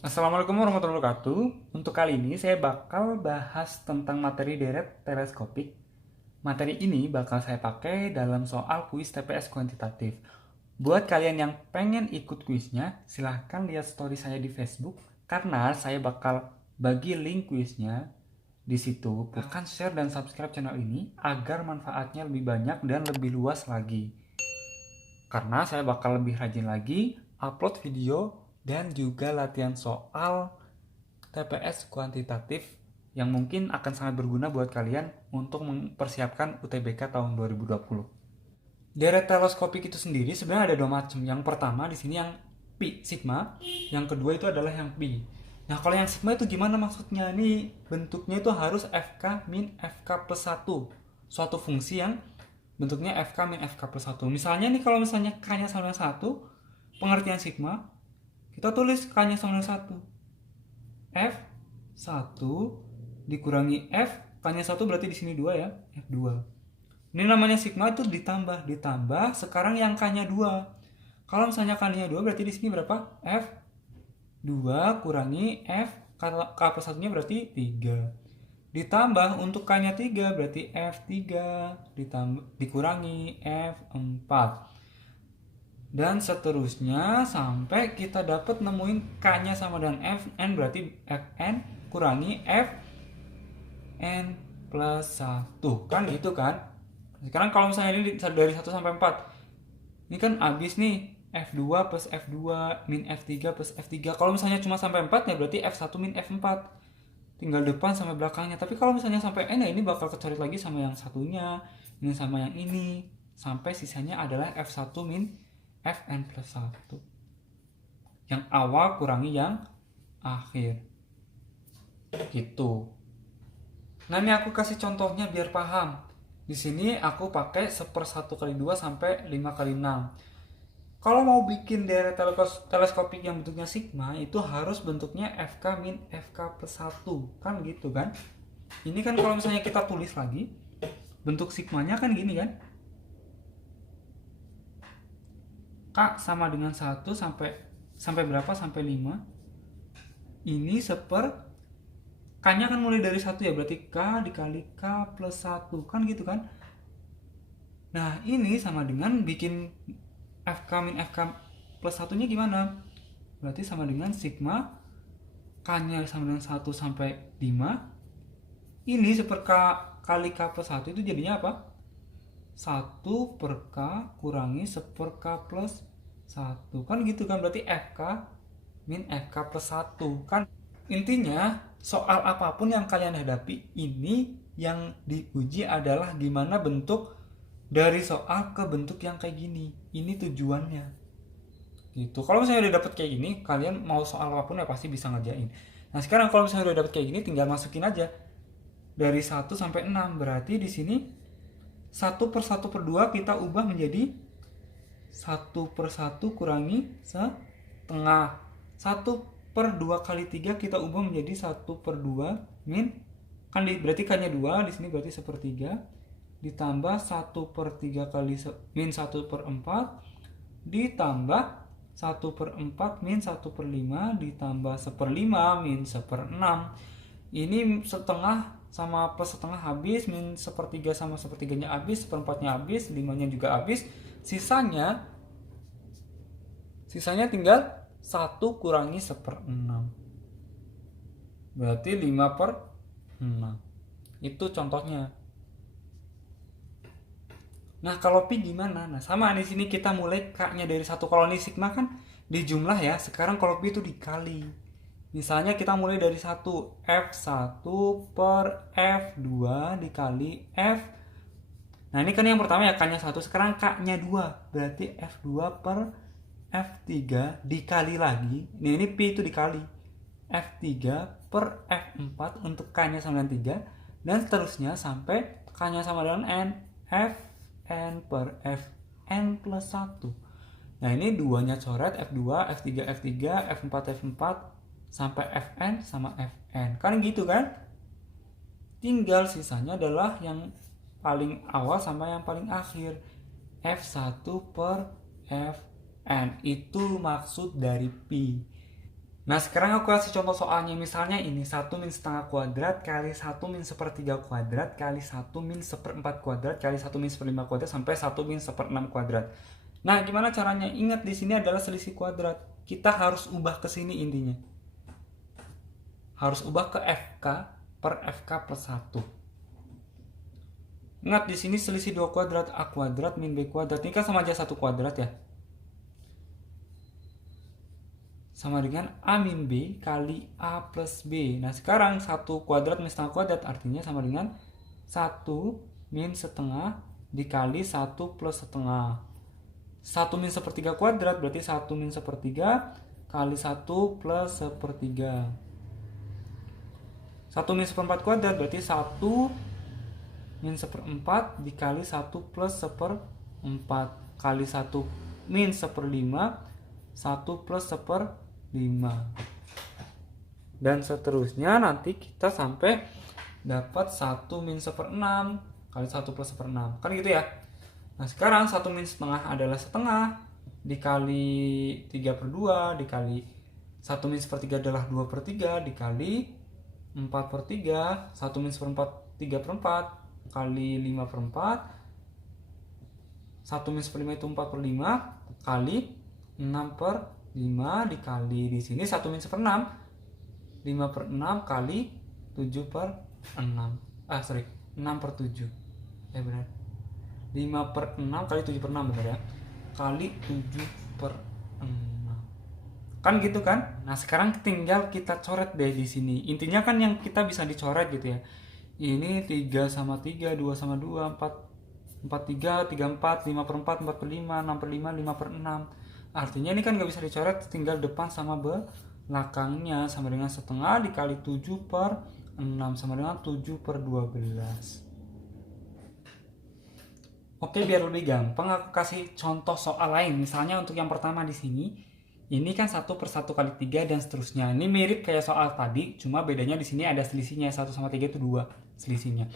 Assalamualaikum warahmatullahi wabarakatuh. Untuk kali ini saya bakal bahas tentang materi deret teleskopik. Materi ini bakal saya pakai dalam soal kuis TPS kuantitatif. Buat kalian yang pengen ikut kuisnya, silahkan lihat story saya di Facebook karena saya bakal bagi link kuisnya di situ. Silahkan share dan subscribe channel ini agar manfaatnya lebih banyak dan lebih luas lagi. Karena saya bakal lebih rajin lagi upload video dan juga latihan soal TPS kuantitatif yang mungkin akan sangat berguna buat kalian untuk mempersiapkan UTBK tahun 2020. Deret teleskopik itu sendiri sebenarnya ada dua macam. Yang pertama di sini yang pi sigma, yang kedua itu adalah yang pi. Nah, kalau yang sigma itu gimana maksudnya? Ini bentuknya itu harus FK min FK plus 1. Suatu fungsi yang bentuknya FK min FK plus 1. Misalnya nih kalau misalnya K-nya sama dengan 1, pengertian sigma, kita tulis K-nya sama dengan 1. F1 dikurangi F, K-nya 1 berarti di sini 2 ya, F2. Ini namanya sigma itu ditambah sekarang yang K-nya 2. Kalau misalnya K-nya 2 berarti di sini berapa? F2 kurangi F, K plus 1-nya berarti 3. Ditambah untuk K-nya 3 berarti F3 dikurangi F4. Dan seterusnya sampai kita dapat nemuin K-nya sama dengan Fn, berarti Fn kurangi Fn plus 1. Kan gitu kan? Sekarang kalau misalnya ini dari 1 sampai 4, ini kan habis nih F2 plus F2 min F3 plus F3. Kalau misalnya cuma sampai 4 ya berarti F1 min F4. Tinggal depan sama belakangnya. Tapi kalau misalnya sampai N ya ini bakal kecoret lagi sama yang satunya, ini sama yang ini. Sampai sisanya adalah F1 min Fn plus 1. Yang awal kurangi yang akhir. Gitu. Nah, ini aku kasih contohnya biar paham. Di sini aku pakai 1/1 kali 2 sampai 5 kali 6. Kalau mau bikin deret teleskopik yang bentuknya sigma, itu harus bentuknya FK min FK plus 1. Kan gitu kan? Ini kan kalau misalnya kita tulis lagi, bentuk sigmanya kan gini kan? K sama dengan 1 sampai berapa? Sampai 5. Ini K-nya kan mulai dari 1 ya, berarti K dikali K plus 1. Kan gitu kan? Nah, ini sama dengan bikin FK min FK plus 1-nya gimana? Berarti sama dengan sigma K-nya sama dengan 1 sampai 5. Ini K kali K plus 1 itu jadinya apa? 1 per K kurangi 1 per K plus 1. Kan gitu kan, berarti FK min FK plus 1. Kan intinya soal apapun yang kalian hadapi ini yang diuji adalah gimana bentuk dari soal ke bentuk yang kayak gini. Ini tujuannya. Gitu. Kalau misalnya udah dapet kayak gini, kalian mau soal apapun ya pasti bisa ngerjain. Nah, sekarang kalau misalnya udah dapet kayak gini tinggal masukin aja. Dari 1 sampai 6 berarti di sini 1 per 1 per 2 kita ubah menjadi 1 per 1 kurangi setengah. 1 per 2 kali 3 kita ubah menjadi 1 per 2 min, kan berarti kan-nya 2, di sini berarti 1/3, ditambah 1 per 3 kali min 1 per 4, ditambah 1 per 4 min 1 per 5, ditambah 1/5 min 1/6. Ini setengah sama plus setengah habis, min 1/3 sama 1/3-nya habis, 1/4-nya habis, 5-nya juga habis. Sisanya tinggal 1 kurangi 1/6. Berarti 5/6. Itu contohnya. Nah, kalau pi gimana? Nah, sama di sini kita mulai K-nya dari 1. Kalau ini sigma kan dijumlah ya. Sekarang kalau pi itu dikali. Misalnya kita mulai dari 1, F1 per F2 dikali F. Nah, ini kan yang pertama ya, K-nya 1, sekarang K-nya 2. Berarti F2 per F3 dikali lagi. Ini Pi itu dikali. F3 per F4 untuk K-nya sama dengan 3. Dan seterusnya sampai K-nya sama dengan N. Fn per Fn plus 1. Nah, ini duanya coret, F2, F3, F3, F4, F4, sampai Fn sama Fn. Kan gitu kan? Tinggal sisanya adalah yang paling awal sama yang paling akhir. F1 per Fn. Itu maksud dari pi. Nah sekarang aku kasih contoh soalnya, misalnya ini 1 min setengah kuadrat kali 1 min sepertiga kuadrat kali 1 min seperempat kuadrat kali 1 min seperlima kuadrat sampai 1 min seperenam kuadrat. Nah gimana caranya? Ingat di sini adalah selisih kuadrat, kita harus ubah ke sini intinya. Harus ubah ke FK per FK plus 1. Ingat di sini selisih 2 kuadrat, A kuadrat min B kuadrat. Ini kan sama aja 1 kuadrat ya. Sama dengan A min B kali A plus B. Nah sekarang 1 kuadrat min setengah kuadrat artinya sama dengan 1 min setengah dikali 1 plus setengah. 1 min sepertiga kuadrat berarti 1 min sepertiga kali 1 plus sepertiga. 1 min seperempat kuadrat berarti 1 min seperempat dikali 1 plus seperempat kali 1 min seperlima 1 plus seperlima, dan seterusnya nanti kita sampai dapat 1 min seperenam kali 1 plus seperenam, kan gitu ya. Nah sekarang 1 min setengah adalah setengah dikali 3 per 2 dikali 1 min sepertiga adalah 2 per 3 dikali 4 per 3, 1 min seperempat 3 per 4 kali 5 per 4, 1 min seperlima itu 4 per 5 kali 6 per 5 dikali di sini 1 min seperenam 5 per 6 kali 7 per 6 6 per 7 ya benar, 5 per 6 kali 7 per 6 benar ya, kali 7 per 6 kan gitu kan. Nah sekarang tinggal kita coret deh di sini, intinya kan yang kita bisa dicoret gitu ya, ini 3 sama 3, 2 sama 2, 4 3, 3 4, 5 per 4, 4 per 5, 6 per 5, 5 per 6. Artinya ini kan gak bisa dicoret, tinggal depan sama belakangnya, sama dengan setengah dikali 7 per 6 sama dengan 7 per 12. Oke, biar lebih gampang aku kasih contoh soal lain. Misalnya untuk yang pertama di sini, ini kan 1 per 1 kali 3 dan seterusnya. Ini mirip kayak soal tadi, cuma bedanya di sini ada selisihnya, 1 sama 3 itu 2 selisihnya.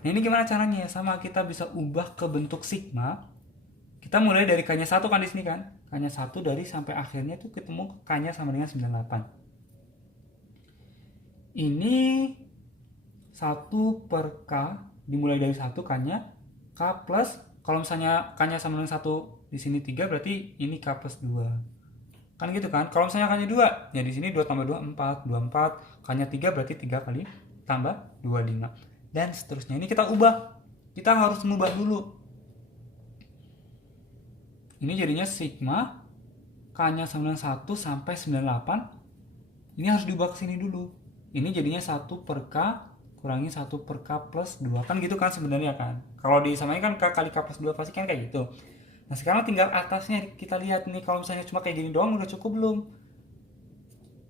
Nah ini gimana caranya? Sama kita bisa ubah ke bentuk sigma. Kita mulai dari K-nya 1 kan di sini kan. K-nya 1 dari sampai akhirnya itu ketemu K-nya sama dengan 98. Ini 1 per K dimulai dari 1 K-nya K plus, kalau misalnya K-nya sama dengan 1 di sini 3 berarti ini K plus 2. Kan gitu kan? Kalau misalnya K-nya 2, ya di sini 2 tambah 2 4, 24, K-nya 3 berarti 3 kali tambah 25. Dan seterusnya. Ini kita ubah. Kita harus mengubah dulu. Ini jadinya sigma K-nya sama dengan 1 sampai 98. Ini harus diubah ke sini dulu. Ini jadinya 1 per K kurangi 1 per K plus 2. Kan gitu kan sebenarnya kan. Kalau disamain kan K kali K plus 2 pasti kan kayak gitu. Nah sekarang tinggal atasnya kita lihat nih, kalau misalnya cuma kayak gini doang udah cukup belum?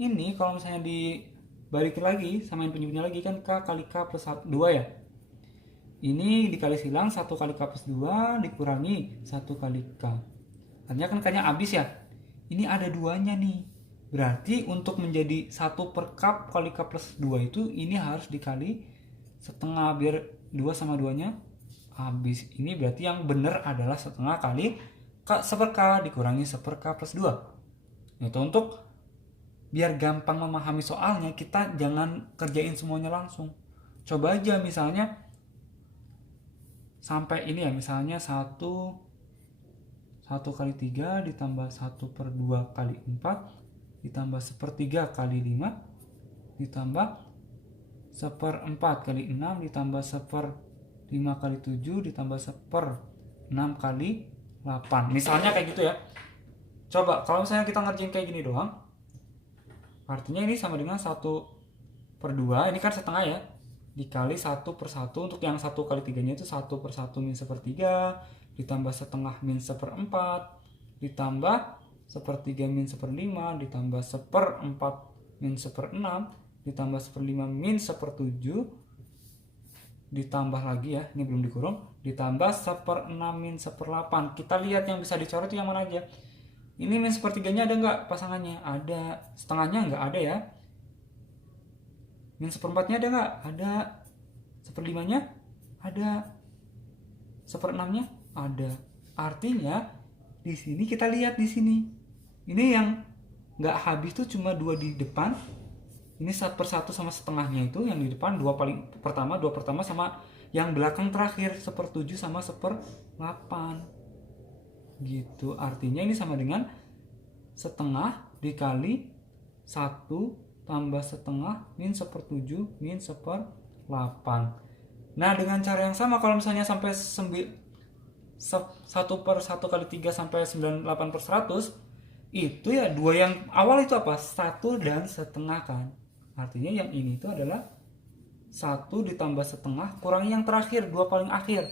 Ini kalau misalnya dibalikin lagi, samain penyebutnya lagi kan K kali K plus 2 ya. Ini dikali silang 1 kali K plus 2 dikurangi 1 kali K. Artinya kan K-nya habis ya. Ini ada 2-nya nih. Berarti untuk menjadi 1 per K kali K plus 2 itu ini harus dikali setengah biar 2 sama 2-nya habis. Ini berarti yang benar adalah setengah kali K seper K dikurangi seper K plus 2. Itu untuk biar gampang memahami soalnya, kita jangan kerjain semuanya langsung. Coba aja misalnya sampai ini ya, misalnya 1 kali 3 ditambah 1 per 2 kali 4 ditambah sepertiga kali 5 ditambah seperempat kali 6 ditambah seper 5 kali 7 ditambah seper 6 kali 8. Misalnya kayak gitu ya. Coba kalau misalnya kita ngerjain kayak gini doang, artinya ini sama dengan 1 per 2, ini kan setengah ya, dikali 1 per 1. Untuk yang 1 kali 3 nya itu 1 per 1 min sepertiga ditambah setengah min seperempat ditambah sepertiga min seperlima ditambah seperempat min seperenam ditambah seperlima min sepertujuh ditambah lagi ya, ini belum dikurung, ditambah seperenam min seperdelapan. Kita lihat yang bisa dicoret itu yang mana aja. Ini min sepertiganya ada nggak pasangannya? Ada. Setengahnya nggak ada ya. Min seperempatnya ada nggak? Ada. Seperlimanya ada. Seperenamnya ada. Artinya di sini kita lihat di sini. Ini yang nggak habis tuh cuma 2 di depan. Ini 1/1 sama setengahnya itu yang di depan, 2 pertama sama yang belakang terakhir 1/7 sama 1/8 gitu. Artinya ini sama dengan setengah dikali 1 tambah setengah min 1/7 min 1/8. Nah dengan cara yang sama kalau misalnya sampai 1/1 kali 3 sampai 98/100, itu ya 2 yang awal itu apa? 1 dan setengah kan. Artinya yang ini itu adalah 1 ditambah setengah kurangi yang terakhir, 2 paling akhir.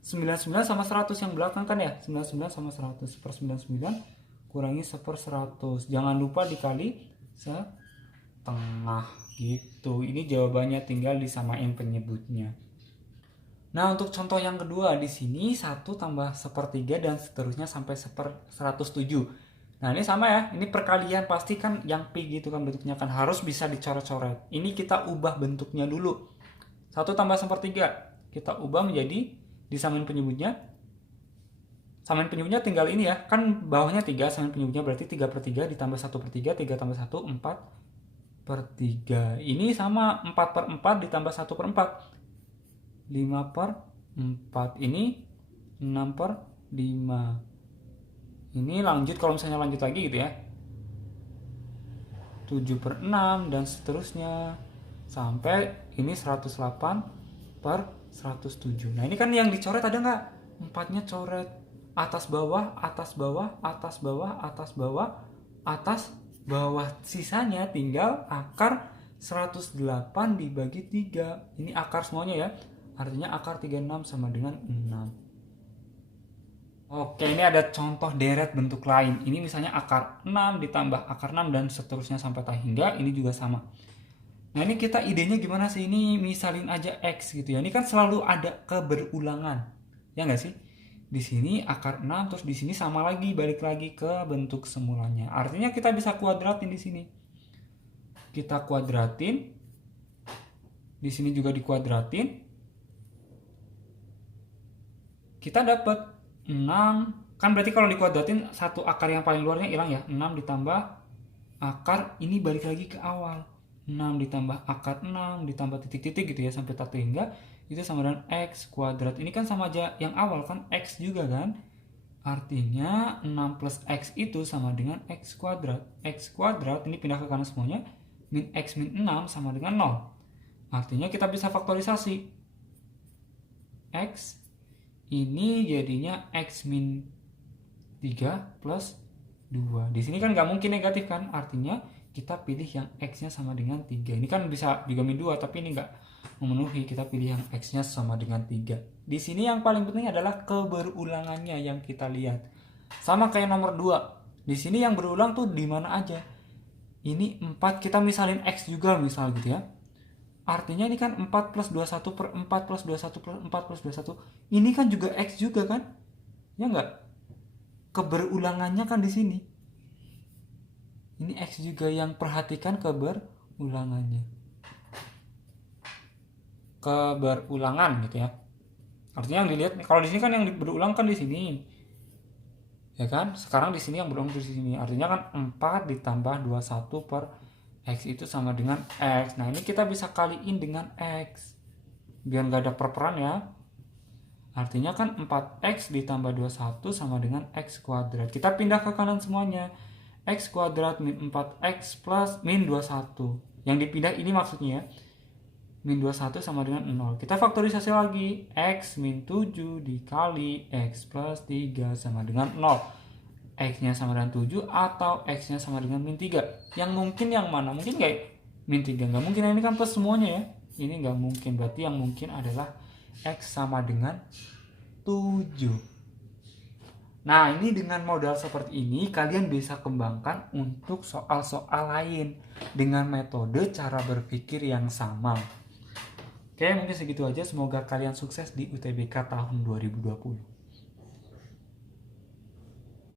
99 sama 100 yang belakang kan ya. 99 sama 100 per 99 kurangi 1/100. Jangan lupa dikali setengah gitu. Ini jawabannya, tinggal disamain penyebutnya. Nah untuk contoh yang kedua di sini 1 tambah 1/3 dan seterusnya sampai 107. Nah ini sama ya, ini perkalian pasti kan yang pi gitu kan bentuknya kan, harus bisa dicoret-coret. Ini kita ubah bentuknya dulu. 1 tambah 1/3 kita ubah menjadi disamain penyebutnya. Samain penyebutnya tinggal ini ya, kan bawahnya 3, samain penyebutnya berarti 3/3 ditambah 1/3, 3 tambah 1, 4/3. Ini sama 4/4 ditambah 1/4, 5/4. Ini 6/5. Ini lanjut, kalau misalnya lanjut lagi gitu ya, 7/6 dan seterusnya sampai ini 108/107. Nah ini kan yang dicoret ada nggak? 4-nya coret, atas bawah, atas bawah, atas bawah, atas bawah, atas bawah. Sisanya tinggal akar 108 dibagi 3. Ini akar semuanya ya, artinya akar 36 sama dengan 6. Oke, ini ada contoh deret bentuk lain. Ini misalnya akar 6 ditambah akar 6 dan seterusnya sampai hingga ini juga sama. Nah ini kita idenya gimana sih? Ini misalin aja X gitu ya. Ini kan selalu ada keberulangan. Ya nggak sih? Di sini akar 6, terus di sini sama lagi, balik lagi ke bentuk semulanya. Artinya kita bisa kuadratin di sini. Kita kuadratin. Di sini juga dikuadratin. Kita dapat 6, kan berarti kalau dikuadratin satu akar yang paling luarnya hilang ya. 6 ditambah akar, ini balik lagi ke awal, 6 ditambah akar 6 ditambah titik-titik gitu ya sampai hingga, itu sama dengan X kuadrat. Ini kan sama aja yang awal kan, X juga kan. Artinya 6 plus X itu sama dengan X kuadrat. X kuadrat ini pindah ke kanan semuanya, min X min 6 sama dengan 0. Artinya kita bisa faktorisasi. X ini jadinya X min 3 plus 2. Di sini kan nggak mungkin negatif kan, artinya kita pilih yang X-nya sama dengan 3. Ini kan bisa juga min 2, tapi ini nggak memenuhi, kita pilih yang X-nya sama dengan 3. Di sini yang paling penting adalah keberulangannya yang kita lihat. Sama kayak nomor 2. Di sini yang berulang tuh di mana aja. Ini 4, kita misalin X juga misal gitu ya. Artinya ini kan 4 plus 21 per 4 plus 21 per 4 plus 21. Ini kan juga X juga kan? Ya enggak? Keberulangannya kan di sini. Ini X juga, yang perhatikan keberulangannya. Keberulangan gitu ya. Artinya yang dilihat, kalau di sini kan yang berulang kan di sini. Ya kan? Sekarang di sini yang berulang di sini. Artinya kan 4 ditambah 21 per X itu sama dengan X. Nah ini kita bisa kaliin dengan X biar nggak ada perperan ya. Artinya kan 4X ditambah 21 sama dengan X kuadrat. Kita pindah ke kanan semuanya. X kuadrat min 4X plus min 21. Yang dipindah ini maksudnya ya. Min 21 sama dengan 0. Kita faktorisasi lagi. X min 7 dikali X plus 3 sama dengan 0. X-nya sama dengan 7 atau X-nya sama dengan min 3. Yang mungkin yang mana? Mungkin nggak min 3, nggak mungkin. Ini kan plus semuanya ya. Ini nggak mungkin. Berarti yang mungkin adalah X sama dengan 7. Nah ini dengan modal seperti ini kalian bisa kembangkan untuk soal-soal lain dengan metode cara berpikir yang sama. Oke, mungkin segitu aja. Semoga kalian sukses di UTBK tahun 2020.